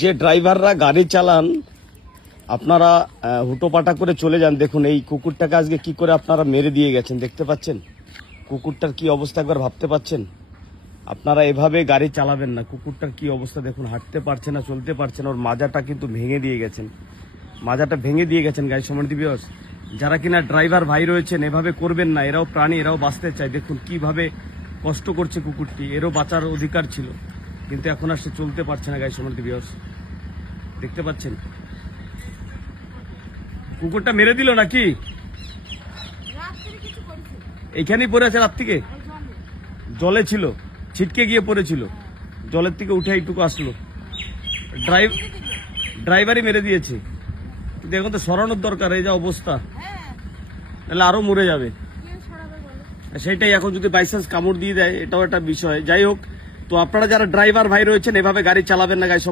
যে ড্রাইভাররা গাড়ি চালান আপনারা হুটোপাটা করে চলে যান। দেখুন এই কুকুরটাকে আজকে কি করে আপনারা মেরে দিয়ে গেছেন, দেখতে পাচ্ছেন কুকুরটার কি অবস্থা, একবার ভাবতে পাচ্ছেন? আপনারা এভাবে গাড়ি চালাবেন না। কুকুরটার কি অবস্থা দেখুন, হাঁটতে পারছে না, চলতে পারছে না, ওর মাজাটা কিন্তু ভেঙে দিয়ে গেছেন, মাজাটা ভেঙে দিয়ে গেছেন। গাড়ি সম্মানিত ভিউয়ার্স, যারা কিনা ড্রাইভার ভাই রয়েছেন এভাবে করবেন না, এরাও প্রাণী, এরাও বাঁচতে চায়। দেখুন কিভাবে কষ্ট করছে কুকুরটি, এরও বাঁচার অধিকার ছিল, কিন্তু এখন আর সে চলতে পারছে না। গাড়ি সম্মানিত ভিউয়ার্স দেখতে পাচ্ছেন, কুকুরটা মেরে দিল নাকি? এইখানেই পড়ে আছে রাত থেকে, জলে ছিল, ছিটকে গিয়ে পড়েছিল, জলের থেকে উঠে এইটুকু আসলো, ড্রাইভারই মেরে দিয়েছে। কিন্তু এখন তো সরানোর দরকার, এই যা অবস্থা, তাহলে আরো মরে যাবে। সেইটাই, এখন যদি বাইচান্স কামড় দিয়ে দেয় এটাও একটা বিষয়। যাই হোক, তো আপনারা যারা ড্রাইভার ভাই রয়েছেন এভাবে গাড়ি চালাবেন না। গাড়ি